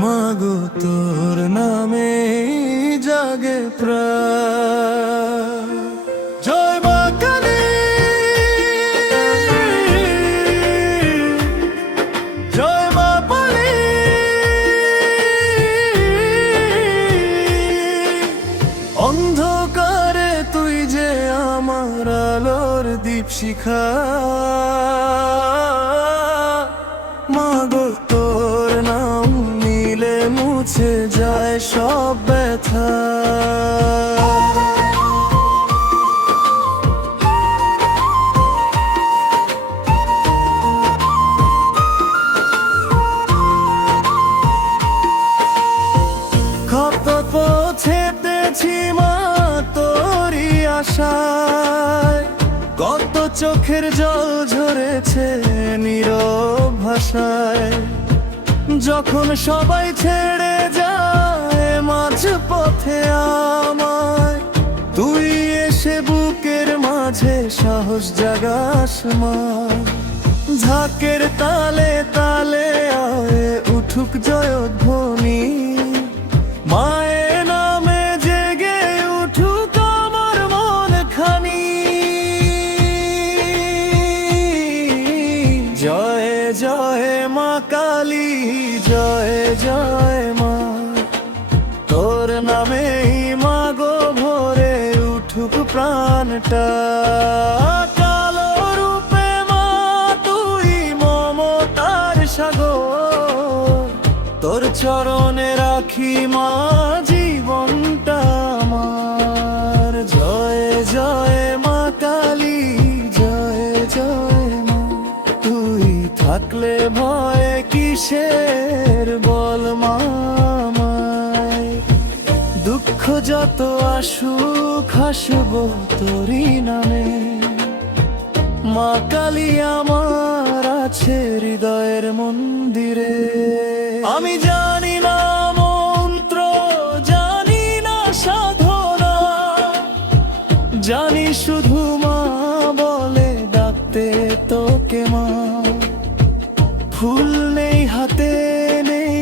মাগো তোর নামে জাগে প্রাণ। জয় মা কালী, জয় মা পালি, অন্ধকারে তুই যে আমার আলোর দীপশিখা। মাগো তোর নাম নিলে মুছে যায় সব ব্যথা। কত পথেতেছি মা তোরই আশায়, কত চোখের জল ঝরেছে নীরব ভাষায়। যখন সবাই ছেড়ে যায় মাঝ পথে আমায়, তুই এসে বুকের মাঝে সাহস জাগাস মা। ঝাঁকের তালে তালে আয়ে উঠুক জয়ধ্বনি, মায়ের নামে জেগে উঠুক আমার মন খানি। জয় জয় মা কালী, জয় জয় মা, তোর নামেই মাগো ভরে উঠুক প্রাণটা। কালো রূপে মা তুই মমতার সাগর, তোর চরণে রাখি মা জীবনটা আমার। জয় জয় মা কালী, জয় জয় মা, তুই থাকলে ভয় কিসের বল মা আমায়। দুঃখ যত আসুক হাসবো তোরই নামে, মা কালী আমার আছে হৃদয়ের মন্দিরে। আমি জানি না মন্ত্র, জানি না সাধনা, জানি শুধু মা বলে ডাকতে তোকে মা। ফুল নেই হাতে, নেই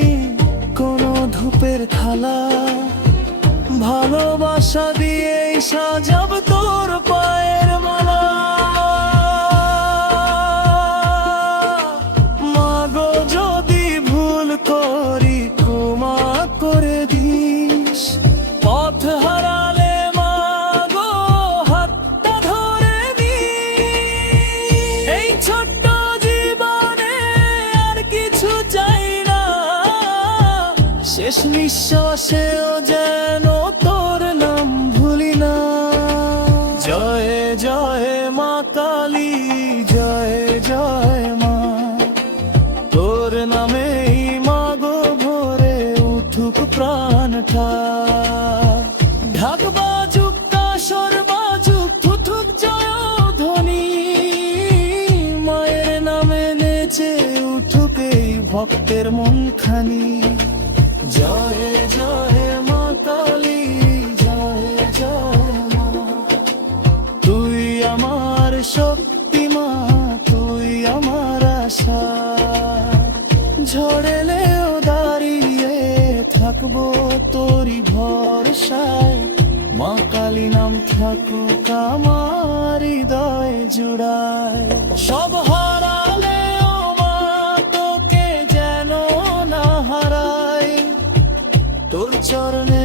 কোনো ধূপের থালা, ভালোবাসা দিয়েই সাজাব তোর পায়ের মালা। মাগো যদি ভুল করি ক্ষমা করে দিস, পথ হারালে মাগো হাতটা ধরে দিস। এই ছোট্ট জীবনে আর কিছু চাই না, শেষ নিঃশ্বাসেও যেন তোর নাম ভুলি না। জয় জয় মা কালী, জয় জয় মা, তোর নামেই মাগো ভরে উঠুক প্রাণটা। ঢাক বাজুক কাসর বাজুক থুথুক জয়ধ্বনি, মায়ের নামে নেচে উঠুক এই ভক্তের মনখানি। জয় জয় মা কালী, জয় জয় মা, তুই আমার শক্তি মা, তুই আমার আশা। ঝড়েলেও দাঁড়িয়ে থাকবো তোরই ভরসায়, মা কালী নাম থাকুক আমার হৃদয় জুড়ায়। সব হারালেও মা তোকে যেন না হারায়, তোর চরণে